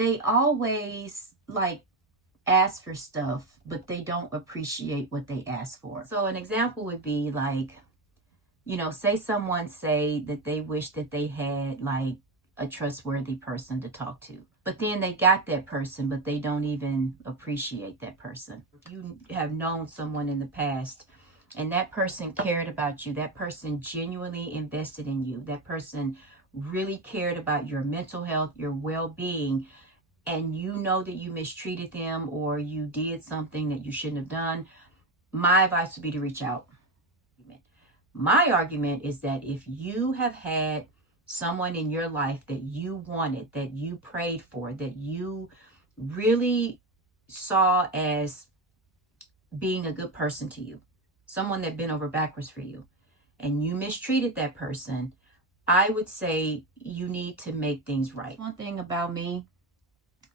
they always like ask for stuff, but they don't appreciate what they ask for. So an example would be like, say someone say that they wish that they had like a trustworthy person to talk to, but then they got that person, but they don't even appreciate that person. You have known someone in the past and that person cared about you. That person genuinely invested in you. That person really cared about your mental health, your well-being, and you know that you mistreated them or you did something that you shouldn't have done. My advice would be to reach out. My argument is that if you have had someone in your life that you wanted, that you prayed for, that you really saw as being a good person to you, someone that bent over backwards for you, and you mistreated that person, I would say you need to make things right. One thing about me,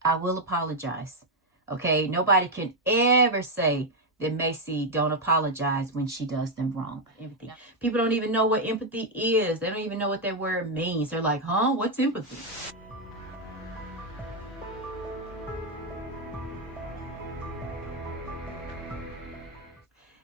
I will apologize. Okay, nobody can ever say that Macy don't apologize when she does them wrong. Empathy. People don't even know what empathy is. They don't even know what that word means. They're like, huh? What's empathy?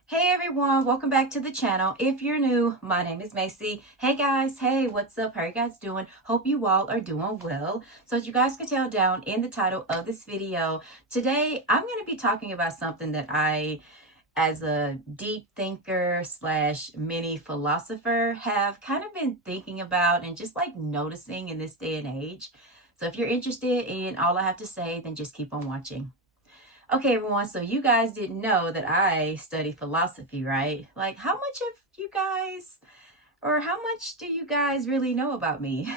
Hey everyone, welcome back to the channel. If you're new, my name is Macy. Hey guys, hey, what's up? How are you guys doing? Hope you all are doing well. So as you guys can tell down in the title of this video, today I'm going to be talking about something that I, as a deep thinker slash mini philosopher, have kind of been thinking about and just like noticing in this day and age. So if you're interested in all I have to say, then just keep on watching. Okay, everyone, so you guys didn't know that I study philosophy, right? Like, how much of you guys, or how much do you guys really know about me?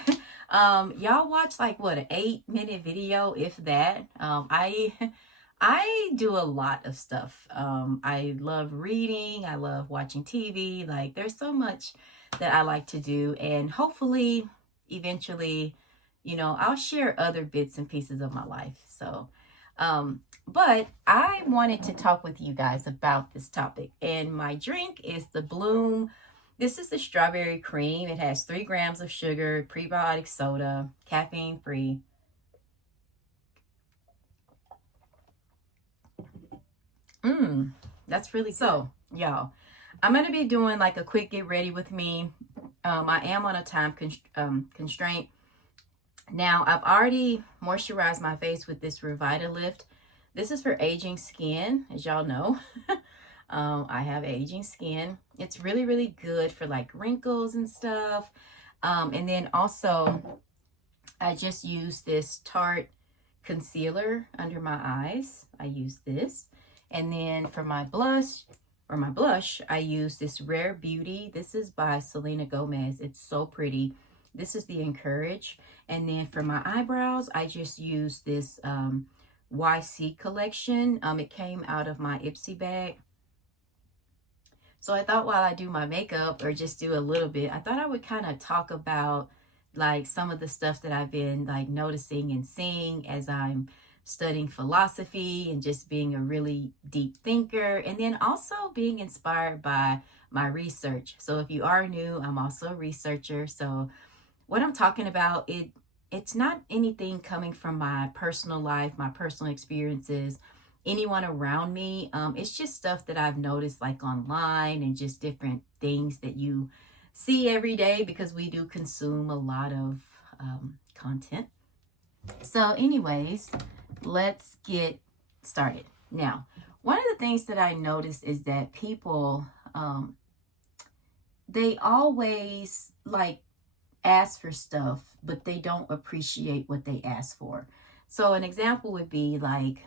Y'all watch like, what, an 8-minute video, if that? I do a lot of stuff. I love reading. I love watching TV. Like, there's so much that I like to do. And hopefully, eventually, I'll share other bits and pieces of my life. So, but I wanted to talk with you guys about this topic, and my drink is the Bloom. This is the strawberry cream. It has 3 grams of sugar, prebiotic soda, caffeine free. That's really good. So, y'all, I'm going to be doing like a quick get ready with me. I am on a time constraint. Now, I've already moisturized my face with this Revitalift. This is for aging skin, as y'all know. I have aging skin. It's really, really good for like wrinkles and stuff. And then also, I just use this Tarte concealer under my eyes. I use this. And then for my blush, I use this Rare Beauty. This is by Selena Gomez. It's so pretty. This is the Encourage. And then for my eyebrows, I just use this YC collection. It came out of my Ipsy bag. So I thought while I do my makeup, or just do a little bit, I thought I would kind of talk about like some of the stuff that I've been like noticing and seeing as I'm studying philosophy and just being a really deep thinker, and then also being inspired by my research. So if you are new, I'm also a researcher. So what I'm talking about, it's not anything coming from my personal life, my personal experiences, anyone around me. It's just stuff that I've noticed like online and just different things that you see every day, because we do consume a lot of content. So anyways, let's get started. Now, one of the things that I noticed is that people, they always like ask for stuff, but they don't appreciate what they ask for. So an example would be like,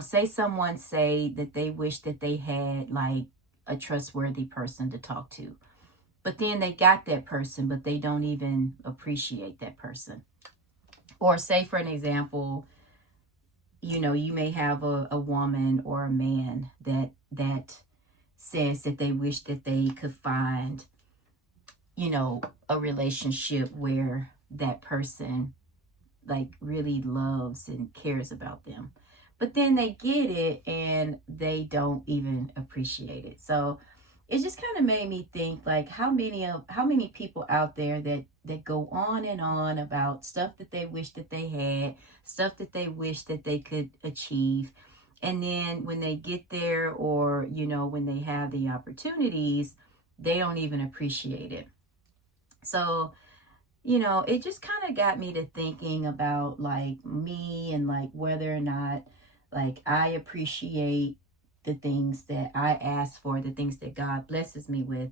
say someone say that they wish that they had like a trustworthy person to talk to, but then they got that person, but they don't even appreciate that person. Or say, for an example, you may have a woman or a man that says that they wish that they could find, a relationship where that person like really loves and cares about them. But then they get it and they don't even appreciate it. So it just kind of made me think like how many people out there that go on and on about stuff that they wish that they had, stuff that they wish that they could achieve. And then when they get there, or, you know, when they have the opportunities, they don't even appreciate it. So, you know, it just kind of got me to thinking about like me, and like whether or not like I appreciate the things that I ask for, the things that God blesses me with.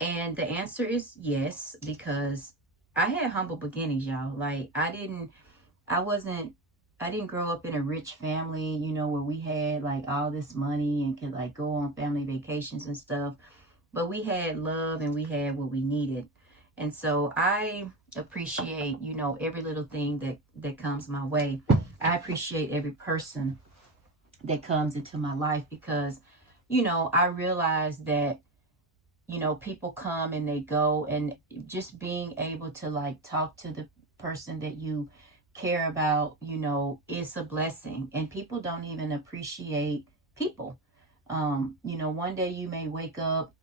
And the answer is yes, because I had humble beginnings, y'all. Like I wasn't, I didn't grow up in a rich family, you know, where we had like all this money and could like go on family vacations and stuff. But we had love and we had what we needed. And so I appreciate, you know, every little thing that comes my way. I appreciate every person that comes into my life, because, you know, I realize that, you know, people come and they go, and just being able to like talk to the person that you care about, you know, is a blessing. And people don't even appreciate people. You know, one day you may wake up,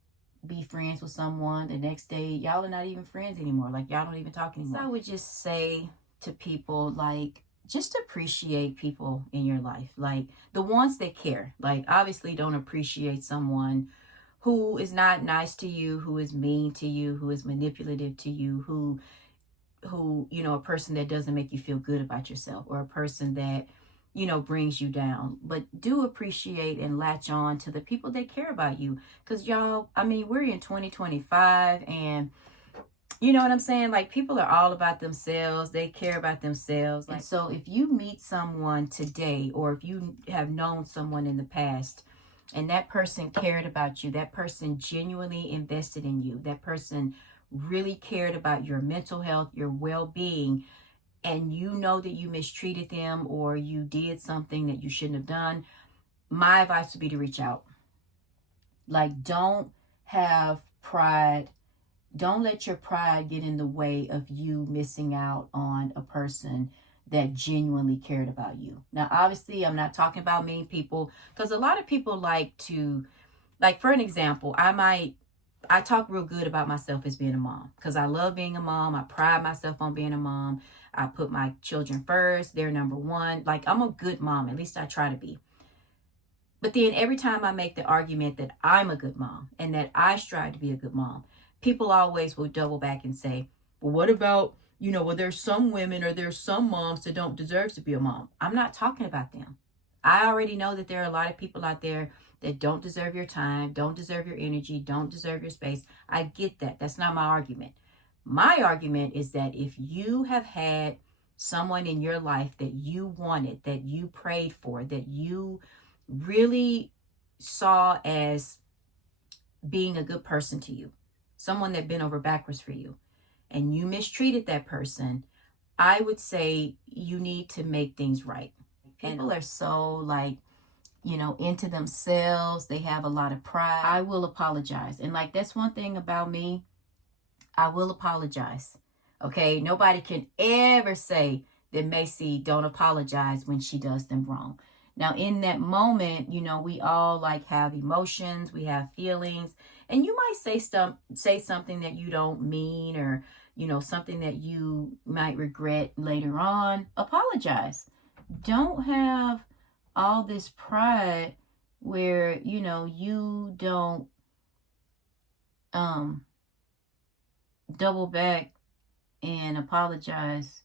be friends with someone, the next day y'all are not even friends anymore, like y'all don't even talk anymore. So I would just say to people, like, just appreciate people in your life, like the ones that care. Like, obviously don't appreciate someone who is not nice to you, who is mean to you, who is manipulative to you, who you know, a person that doesn't make you feel good about yourself, or a person that, you know, brings you down. But do appreciate and latch on to the people that care about you. Because y'all, I mean, we're in 2025, and you know what I'm saying? Like, people are all about themselves. They care about themselves. Like, so if you meet someone today, or if you have known someone in the past, and that person cared about you, that person genuinely invested in you, that person really cared about your mental health, your well-being, and you know that you mistreated them or you did something that you shouldn't have done, my advice would be to reach out. Like, don't have pride. Don't let your pride get in the way of you missing out on a person that genuinely cared about you. Now, obviously, I'm not talking about mean people, because a lot of people like to, like, for an example, I talk real good about myself as being a mom, because I love being a mom. I pride myself on being a mom. I put my children first. They're number one. Like, I'm a good mom. At least I try to be. But then every time I make the argument that I'm a good mom and that I strive to be a good mom, people always will double back and say, well, what about, you know, well, there's some women or there's some moms that don't deserve to be a mom. I'm not talking about them. I already know that there are a lot of people out there that don't deserve your time, don't deserve your energy, don't deserve your space. I get that. That's not my argument. My argument is that if you have had someone in your life that you wanted, that you prayed for, that you really saw as being a good person to you, someone that bent over backwards for you, and you mistreated that person, I would say you need to make things right. People are so, like, you know, into themselves. They have a lot of pride. I will apologize. And like, that's one thing about me. I will apologize. Okay. Nobody can ever say that Macy don't apologize when she does them wrong. Now, in that moment, you know, we all like have emotions, we have feelings, and you might say something that you don't mean, or, you know, something that you might regret later on. Apologize. Don't have all this pride where, you know, you don't double back and apologize.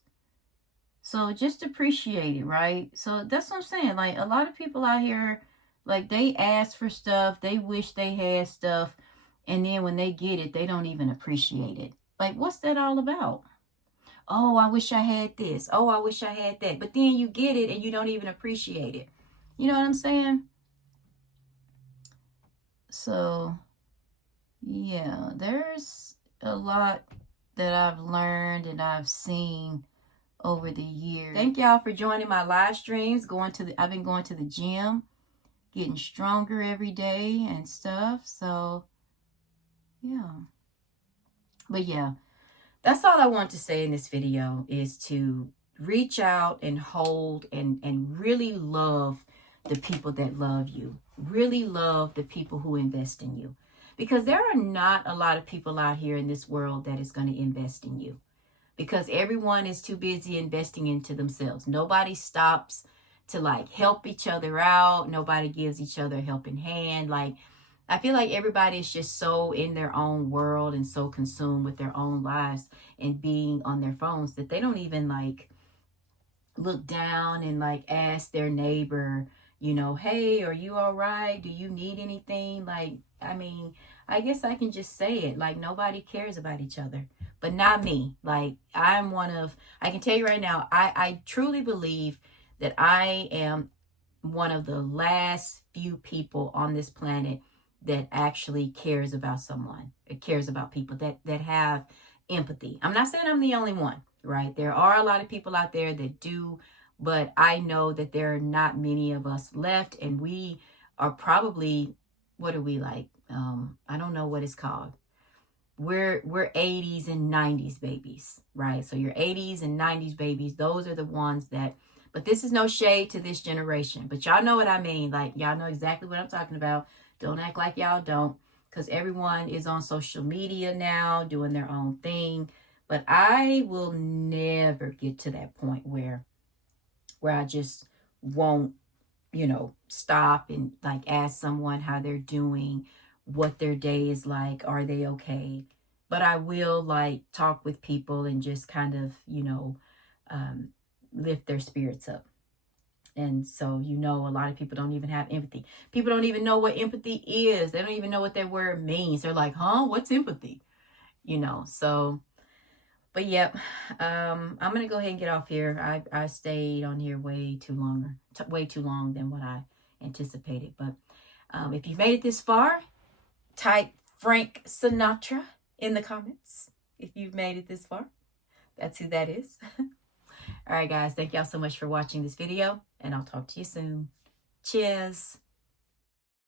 So just appreciate it, right? So that's what I'm saying. Like, a lot of people out here, like, they ask for stuff, they wish they had stuff, and then when they get it, they don't even appreciate it. Like, what's that all about? Oh, I wish I had this. Oh, I wish I had that. But then you get it and you don't even appreciate it. You know what I'm saying? So, yeah, there's a lot that I've learned and I've seen over the years. Thank y'all for joining my live streams. I've been going to the gym, getting stronger every day and stuff. So, yeah. But yeah, that's all I want to say in this video, is to reach out and hold and really love the people that love you. Really love the people who invest in you. Because there are not a lot of people out here in this world that is going to invest in you. because everyone is too busy investing into themselves. Nobody stops to like help each other out. Nobody gives each other a helping hand. Like, I feel like everybody is just so in their own world and so consumed with their own lives and being on their phones that they don't even like look down and like ask their neighbor, you know, hey, are you all right? Do you need anything? Like, I mean, I guess I can just say it. Like, nobody cares about each other, but not me. Like, I can tell you right now, I truly believe that I am one of the last few people on this planet that actually cares about someone. It cares about people that have empathy. I'm not saying I'm the only one, right? There are a lot of people out there that do, but I know that there are not many of us left, and we are probably, what are we like? I don't know what it's called. We're 80s and 90s babies, right? So your 80s and 90s babies, those are the ones that, but this is no shade to this generation, but y'all know what I mean. Like, y'all know exactly what I'm talking about. Don't act like y'all don't, because everyone is on social media now doing their own thing. But I will never get to that point where I just won't, stop and like ask someone how they're doing, what their day is like, are they okay? But I will like talk with people and just kind of, um, lift their spirits up. And so, a lot of people don't even have empathy. People don't even know what empathy is. They don't even know what that word means. They're like, huh, what's empathy? So, but yep, I'm going to go ahead and get off here. I stayed on here way too long than what I anticipated. But if you've made it this far, type Frank Sinatra in the comments. If you've made it this far, that's who that is. All right, guys, thank y'all so much for watching this video, and I'll talk to you soon. Cheers.